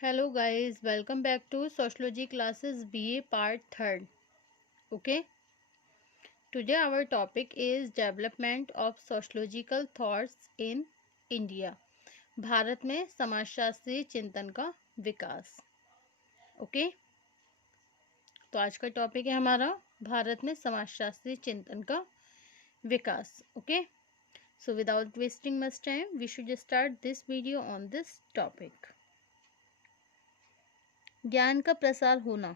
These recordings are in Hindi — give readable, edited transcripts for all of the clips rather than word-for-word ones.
Hello guys, welcome back to Sociology classes BA part 3rd. Okay, today our topic is development of sociological thoughts in India. Bharat में समाजशास्त्रीय चिंतन का विकास. ओके, तो आज का टॉपिक है हमारा भारत में समाजशास्त्रीय चिंतन का विकास. Okay, so without wasting much time, we should start this video on this topic. ज्ञान का प्रसार होना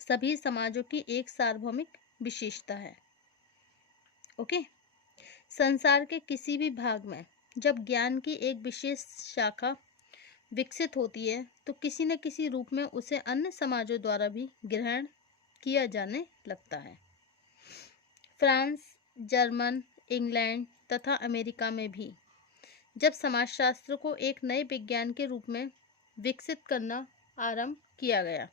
सभी समाजों की एक सार्वभौमिक विशेषता है. ओके, संसार के किसी भी भाग में जब ज्ञान की एक विशेष शाखा विकसित होती है तो किसी न किसी रूप में उसे अन्य समाजों द्वारा भी ग्रहण किया जाने लगता है. फ्रांस, जर्मन, इंग्लैंड तथा अमेरिका में भी जब समाजशास्त्र को एक नए विज्ञान के रूप में विकसित करना आरंभ किया गया,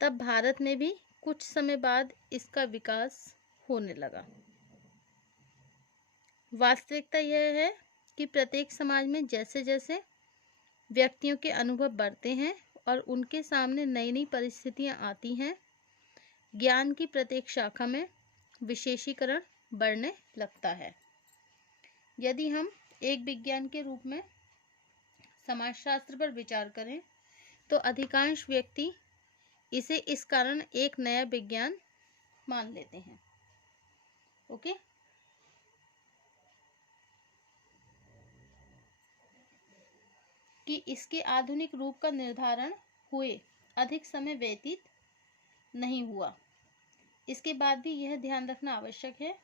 तब भारत में भी कुछ समय बाद इसका विकास होने लगा. वास्तविकता यह है कि प्रत्येक समाज में जैसे जैसे व्यक्तियों के अनुभव बढ़ते हैं और उनके सामने नई नई परिस्थितियां आती हैं, ज्ञान की प्रत्येक शाखा में विशेषीकरण बढ़ने लगता है. यदि हम एक विज्ञान के रूप में समाजशास्त्र पर विचार करें तो अधिकांश व्यक्ति इसे इस कारण एक नया विज्ञान मान लेते हैं. ओके, कि इसके आधुनिक रूप का निर्धारण हुए अधिक समय व्यतीत नहीं हुआ. इसके बाद भी यह ध्यान रखना आवश्यक है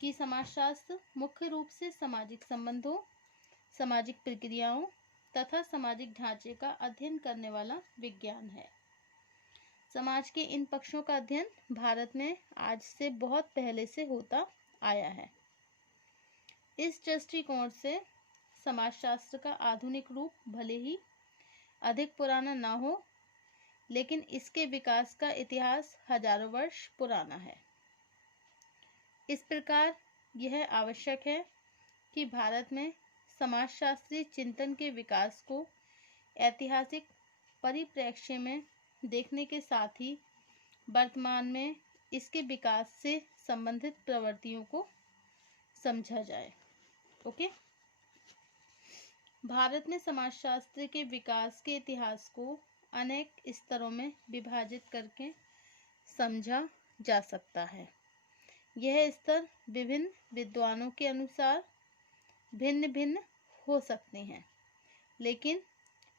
कि समाजशास्त्र मुख्य रूप से सामाजिक संबंधों, सामाजिक प्रक्रियाओं तथा सामाजिक ढांचे का अध्ययन करने वाला विज्ञान है. समाज के इन पक्षों का अध्ययन भारत में आज से बहुत पहले से होता आया है. इस दृष्टिकोण से समाजशास्त्र का आधुनिक रूप भले ही अधिक पुराना ना हो, लेकिन इसके विकास का इतिहास हजारों वर्ष पुराना है. इस प्रकार यह आवश्यक है कि भारत में समाजशास्त्रीय चिंतन के विकास को ऐतिहासिक परिप्रेक्ष्य में देखने के साथ ही वर्तमान में इसके विकास से संबंधित प्रवृत्तियों को समझा जाए. ओके, भारत में समाजशास्त्र के विकास के इतिहास को अनेक स्तरों में विभाजित करके समझा जा सकता है. यह स्तर विभिन्न विद्वानों के अनुसार भिन्न भिन्न हो सकते हैं, लेकिन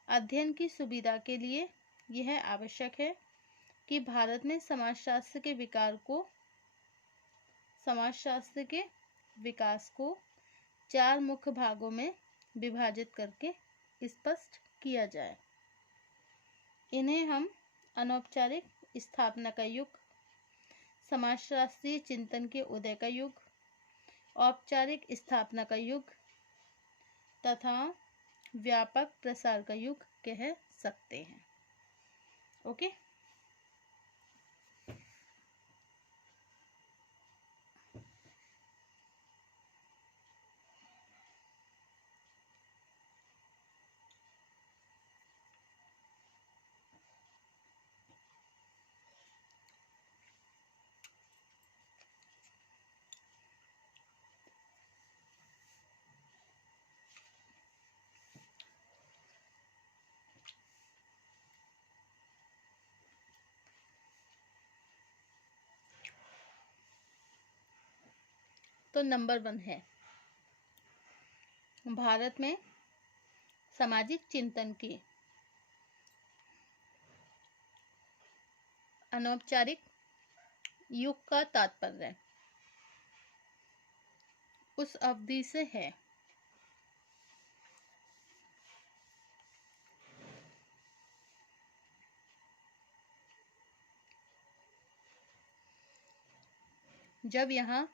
अध्ययन की सुविधा के लिए यह आवश्यक है कि भारत में समाजशास्त्र के विकास को 4 मुख्य भागों में विभाजित करके स्पष्ट किया जाए. इन्हें हम अनौपचारिक स्थापना का युग, समाजशास्त्रीय चिंतन के उदय का युग, औपचारिक स्थापना का युग तथा व्यापक प्रसार का युग कह सकते हैं. ओके, तो नंबर 1 है भारत में सामाजिक चिंतन के अनौपचारिक युग का तात्पर्य उस अवधि से है जब यहाँ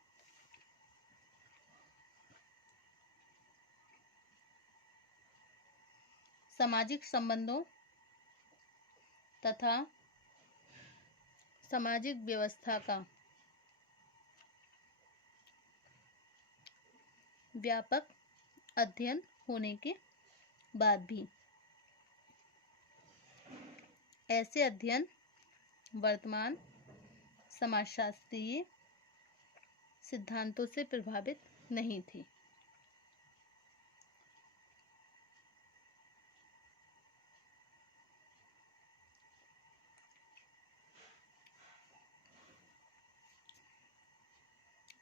सामाजिक संबंधों तथा सामाजिक व्यवस्था का व्यापक अध्ययन होने के बाद भी ऐसे अध्ययन वर्तमान समाजशास्त्रीय सिद्धांतों से प्रभावित नहीं थी।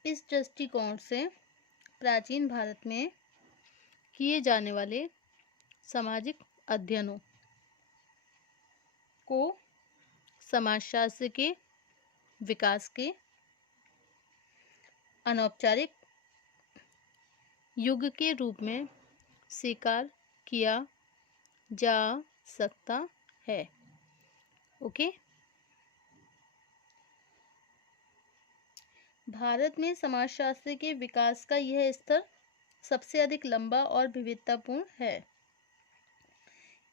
इस दृष्टिकोण से प्राचीन भारत में किए जाने वाले सामाजिक अध्ययनों को समाजशास्त्र के विकास के अनौपचारिक युग के रूप में स्वीकार किया जा सकता है। ओके। भारत में समाजशास्त्र के विकास का यह स्तर सबसे अधिक लंबा और विविधतापूर्ण है।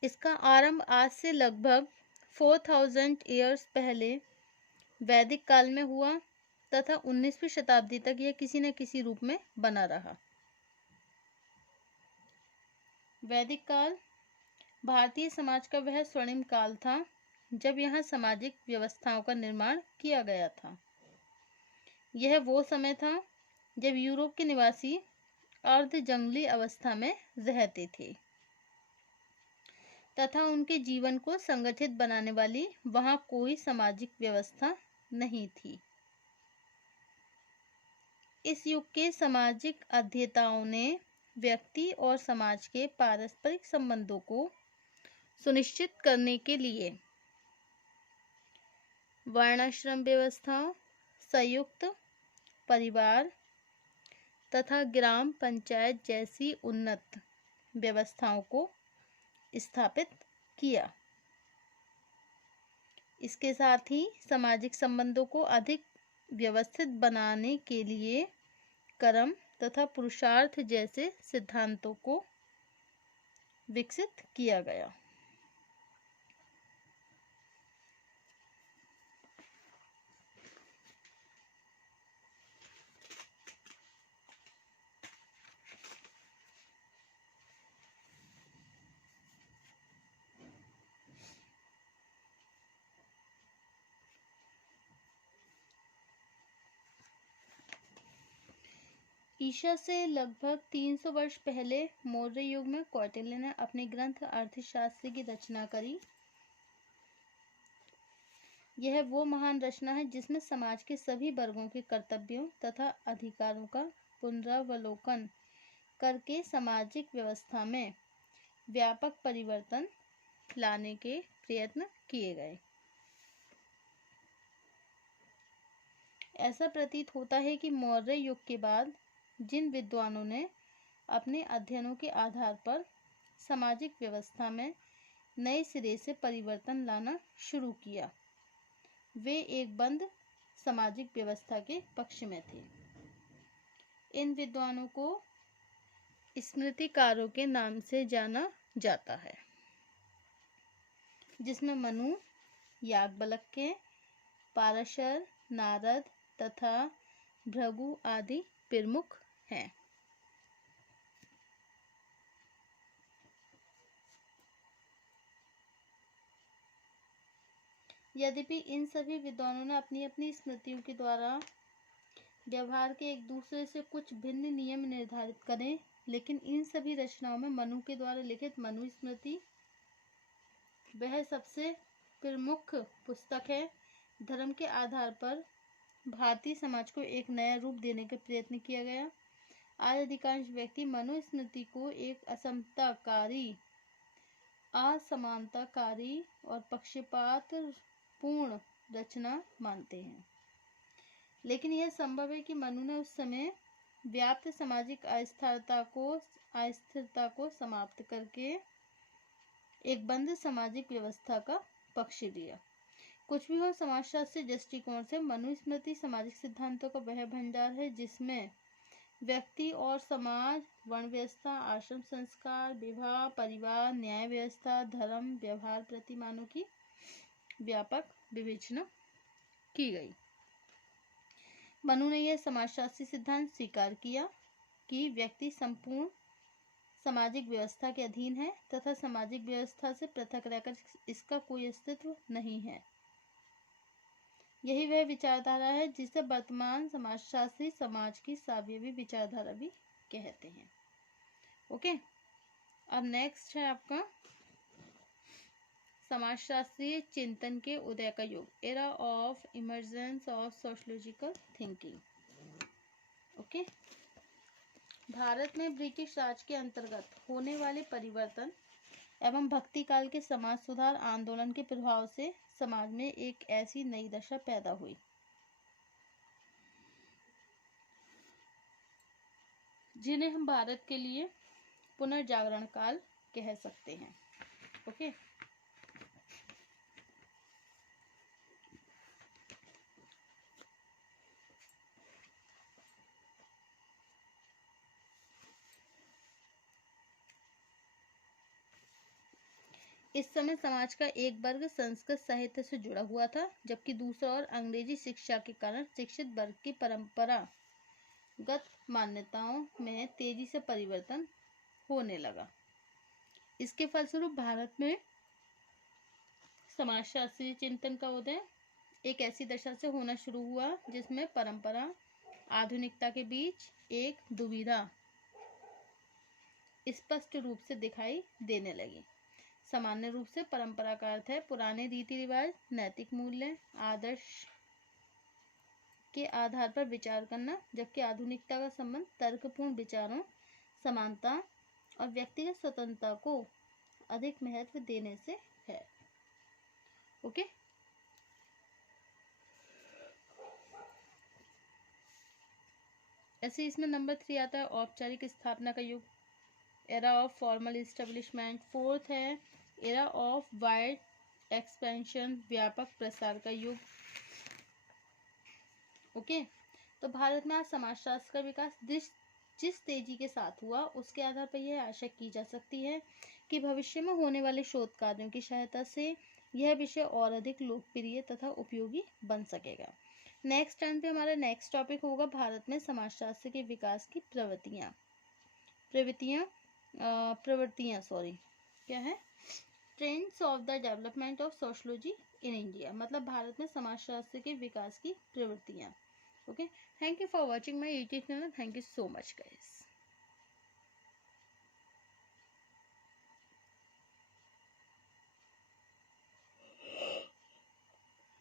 इसका आरंभ आज से लगभग 4000 ईयर्स पहले वैदिक काल में हुआ तथा 19वीं शताब्दी तक यह किसी न किसी रूप में बना रहा। वैदिक काल भारतीय समाज का वह स्वर्णिम काल था जब यहाँ सामाजिक व्यवस्थाओं का निर्माण किया गया था। यह वो समय था जब यूरोप के निवासी अर्ध जंगली अवस्था में रहते थे तथा उनके जीवन को संगठित बनाने वाली वहां कोई सामाजिक व्यवस्था नहीं थी। इस युग के सामाजिक अध्येताओं ने व्यक्ति और समाज के पारस्परिक संबंधों को सुनिश्चित करने के लिए वर्णाश्रम व्यवस्था, संयुक्त परिवार तथा ग्राम पंचायत जैसी उन्नत व्यवस्थाओं को स्थापित किया। इसके साथ ही सामाजिक संबंधों को अधिक व्यवस्थित बनाने के लिए कर्म तथा पुरुषार्थ जैसे सिद्धांतों को विकसित किया गया। ईसा से लगभग 300 वर्ष पहले मौर्य युग में कौटिल्य ने अपने ग्रंथ अर्थशास्त्र की रचना करी। यह वो महान रचना है जिसमें समाज के सभी वर्गों के कर्तव्यों तथा अधिकारों का पुनरावलोकन करके सामाजिक व्यवस्था में व्यापक परिवर्तन लाने के प्रयत्न किए गए। ऐसा प्रतीत होता है कि मौर्य युग के बाद जिन विद्वानों ने अपने अध्ययनों के आधार पर सामाजिक व्यवस्था में नए सिरे से परिवर्तन लाना शुरू किया, वे एक बंद सामाजिक व्यवस्था के पक्ष में थे। इन विद्वानों को स्मृतिकारों के नाम से जाना जाता है, जिसमें मनु, याज्ञवल्क्य, पाराशर, नारद तथा भृगु आदि प्रमुख हैं। यद्यपि इन सभी विद्वानों ने अपनी अपनी स्मृतियों के द्वारा व्यवहार के एक दूसरे से कुछ भिन्न नियम निर्धारित करें, लेकिन इन सभी रचनाओं में मनु के द्वारा लिखित मनु स्मृति वह सबसे प्रमुख पुस्तक है। धर्म के आधार पर भारतीय समाज को एक नया रूप देने का प्रयत्न किया गया। आज अधिकांश व्यक्ति मनुस्मृति को एक असमताकारी, असमानताकारी और पक्षपात पूर्ण रचना मानते हैं। लेकिन यह संभव है कि मनु ने उस समय व्याप्त सामाजिक अस्थिरता को समाप्त करके एक बंद सामाजिक व्यवस्था का पक्ष लिया। कुछ भी हो, समाजशास्त्री दृष्टिकोण से मनुस्मृति सामाजिक सिद्धांतों का वह भंडार है जिसमें व्यक्ति और समाज, वर्ण व्यवस्था, आश्रम संस्कार, विवाह, परिवार, न्याय व्यवस्था, धर्म, व्यवहार प्रतिमानों की व्यापक विवेचना की गई। मनु ने यह समाजशास्त्री सिद्धांत स्वीकार किया कि व्यक्ति संपूर्ण सामाजिक व्यवस्था के अधीन है तथा सामाजिक व्यवस्था से पृथक रहकर इसका कोई अस्तित्व नहीं है। यही वह विचारधारा है जिसे वर्तमान समाजशास्त्री समाज की सावयवी विचारधारा भी कहते हैं। ओके, अब नेक्स्ट है आपका समाजशास्त्रीय चिंतन के उदय का युग, era of emergence of sociological thinking. Okay, Bharat में ब्रिटिश राज के अंतर्गत होने वाले परिवर्तन एवं भक्ति काल के समाज सुधार आंदोलन के प्रभाव से समाज में एक ऐसी नई दशा पैदा हुई जिन्हें हम भारत के लिए पुनर्जागरण काल कह सकते हैं। ओके, इस समय समाज का एक वर्ग संस्कृत साहित्य से जुड़ा हुआ था, जबकि दूसरा और अंग्रेजी शिक्षा के कारण शिक्षित वर्ग की परंपरागत मान्यताओं में तेजी से परिवर्तन होने लगा। इसके फलस्वरूप भारत में समाजशास्त्रीय चिंतन का उदय एक ऐसी दशा से होना शुरू हुआ जिसमें परंपरा आधुनिकता के बीच एक दुविधा स्पष्ट रूप से दिखाई देने लगी। सामान्य रूप से परंपरा का अर्थ है पुराने रीति रिवाज, नैतिक मूल्य, आदर्श के आधार पर विचार करना, जबकि आधुनिकता का संबंध तर्कपूर्ण विचारों, समानता और व्यक्तिगत स्वतंत्रता को अधिक महत्व देने से है। ओके, ऐसे इसमें नंबर 3 आता है औपचारिक स्थापना का युग, era of formal establishment. Fourth है एरा ऑफ वाइड एक्सपेंशन, व्यापक प्रसार का युग। ओके, तो भारत में आज समाजशास्त्र का विकास जिस तेजी के साथ हुआ उसके आधार पर यह आशा की जा सकती है कि भविष्य में होने वाले शोध कार्यों की सहायता से यह विषय और अधिक लोकप्रिय तथा उपयोगी बन सकेगा। नेक्स्ट टाइम पे हमारा नेक्स्ट टॉपिक होगा भारत में समाजशास्त्र के विकास की प्रवृत्तियां क्या है, trends of the development of sociology in India, मतलब भारत में समाजशास्त्र के विकास की प्रवृत्तियां। Okay, thank you for watching my YouTube channel. Thank you so much guys.